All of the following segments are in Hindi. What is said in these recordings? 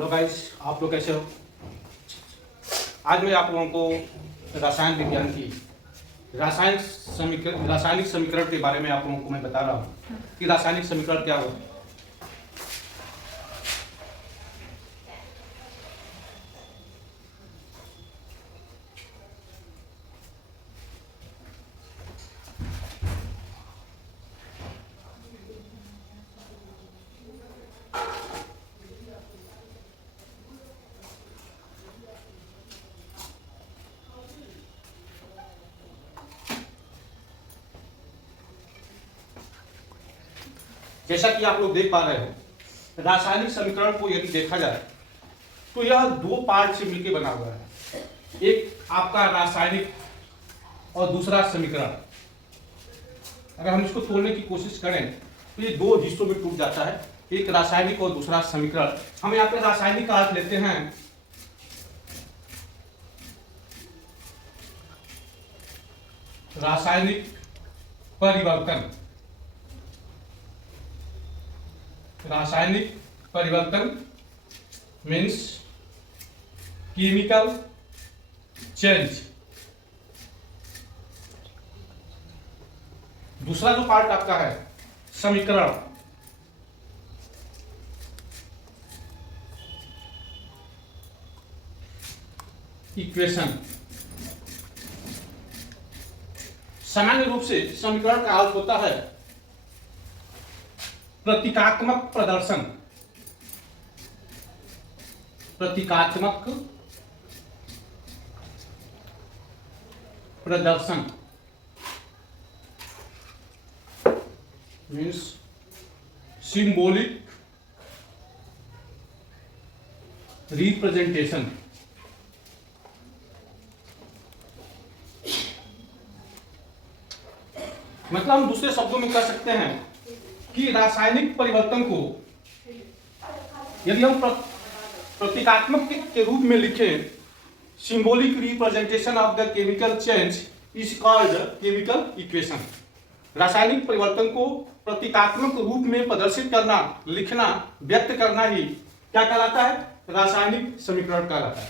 हेलो गाइस, आप लोग कैसे हो। आज मैं आप लोगों को रसायन विज्ञान की रासायनिक समीकरण के बारे में आप लोगों को मैं बता रहा हूँ कि रासायनिक समीकरण क्या होता है। जैसा कि आप लोग देख पा रहे हो, रासायनिक समीकरण को यदि देखा जाए तो यह दो पार्ट से मिलकर बना हुआ है। एक आपका रासायनिक और दूसरा समीकरण। अगर हम इसको तोड़ने की कोशिश करें तो ये दो हिस्सों में टूट जाता है, एक रासायनिक और दूसरा समीकरण। हम यहाँ पे रासायनिक का अर्थ लेते हैं रासायनिक परिवर्तन। रासायनिक परिवर्तन मीन्स केमिकल चेंज। दूसरा जो पार्ट आपका है समीकरण। इक्वेशन। सामान्य रूप से समीकरण का अर्थ होता है प्रतीकात्मक प्रदर्शन। प्रतीकात्मक प्रदर्शन मीन्स सिंबॉलिक रिप्रेजेंटेशन। मतलब हम दूसरे शब्दों में कह सकते हैं कि रासायनिक परिवर्तन को यदि हम प्रतीकात्मक के रूप में लिखें, symbolic representation of the chemical change is called chemical equation. रासायनिक परिवर्तन को प्रतीकात्मक रूप में प्रदर्शित करना, लिखना, व्यक्त करना ही क्या कहलाता है? रासायनिक समीकरण कहलाता है।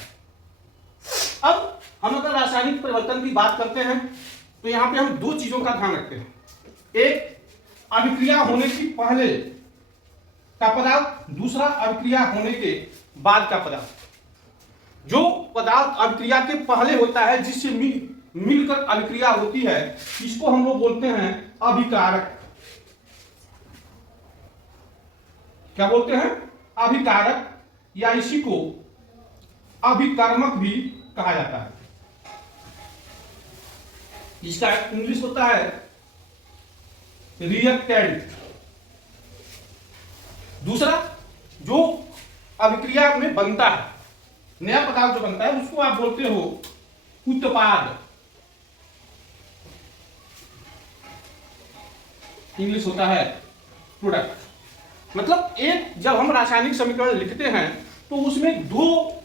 अब हम अगर रासायनिक परिवर्तन की बात करते हैं तो यहां पे हम दो चीजों का ध्यान रखते हैं। एक अभिक्रिया होने की पहले का पदार्थ, दूसरा अभिक्रिया होने के बाद का पदार्थ। जो पदार्थ अभिक्रिया के पहले होता है, जिससे मिलकर अभिक्रिया होती है, इसको हम लोग बोलते हैं अभिकारक। क्या बोलते हैं? अभिकारक, या इसी को अभिकर्मक भी कहा जाता है। इसका इंग्लिश होता है रिएक्टेंट। दूसरा जो अभिक्रिया में बनता है, नया पदार्थ जो बनता है, उसको आप बोलते हो उत्पाद। इंग्लिश होता है प्रोडक्ट। मतलब एक जब हम रासायनिक समीकरण लिखते हैं तो उसमें दो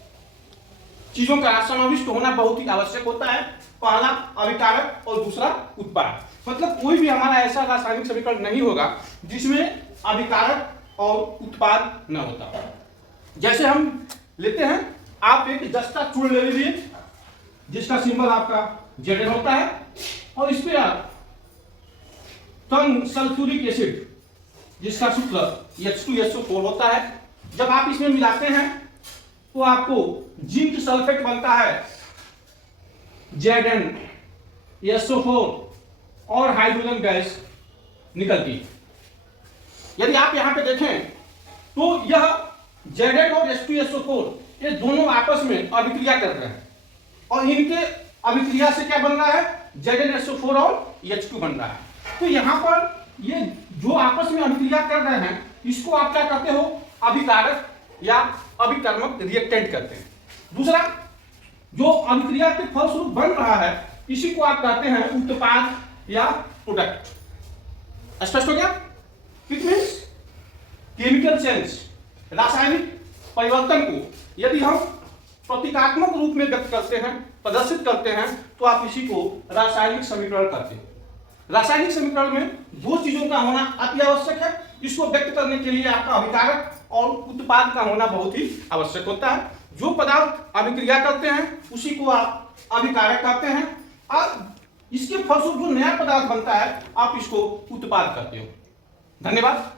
चीजों का समाविष्ट होना बहुत ही आवश्यक होता है। पहला अभिकारक और दूसरा उत्पाद। मतलब कोई भी हमारा ऐसा रासायनिक समीकरण नहीं होगा जिसमें अभिकारक और उत्पाद न होता। जैसे हम लेते हैं, आप एक जस्ता चूर्ण ले लीजिए जिसका सिंबल आपका Zn होता है, और इस पे आप सल्फ्यूरिक एसिड जिसका सूत्र H2SO4 होता है, जब आप इसमें मिलाते हैं तो आपको जिंक सल्फेट बनता है ZnSO4 और हाइड्रोजन गैस निकलती है। यदि आप यहां पे देखें तो यह Zn और H2SO4 ये दोनों आपस में अभिक्रिया कर रहे हैं, और इनके अभिक्रिया से क्या बन रहा है? ZnSO4 और H2 बन रहा है। तो यहां पर ये जो आपस में अभिक्रिया कर रहे हैं, इसको आप क्या कहते हो? अभिकारक या अभिकर्मक, रिएक्टेंट कहते हैं। दूसरा जो अभिक्रिया के फलस्वरूप बन रहा है, इसी को आप कहते हैं उत्पाद या प्रोडक्ट। स्पष्ट हो गया? इट मीन्स केमिकल चेंज, रासायनिक परिवर्तन को यदि हम प्रतीकात्मक रूप में व्यक्त करते हैं, प्रदर्शित करते हैं, तो आप इसी को रासायनिक समीकरण कहते हैं। रासायनिक समीकरण में दो चीजों का होना अति आवश्यक है। इसको व्यक्त करने के लिए आपका अभिकारक और उत्पाद का होना बहुत ही आवश्यक होता है। जो पदार्थ अभिक्रिया करते हैं उसी को आप अभिकारक कहते हैं, और इसके फलस्वरूप जो नया पदार्थ बनता है आप इसको उत्पाद कहते हो। धन्यवाद।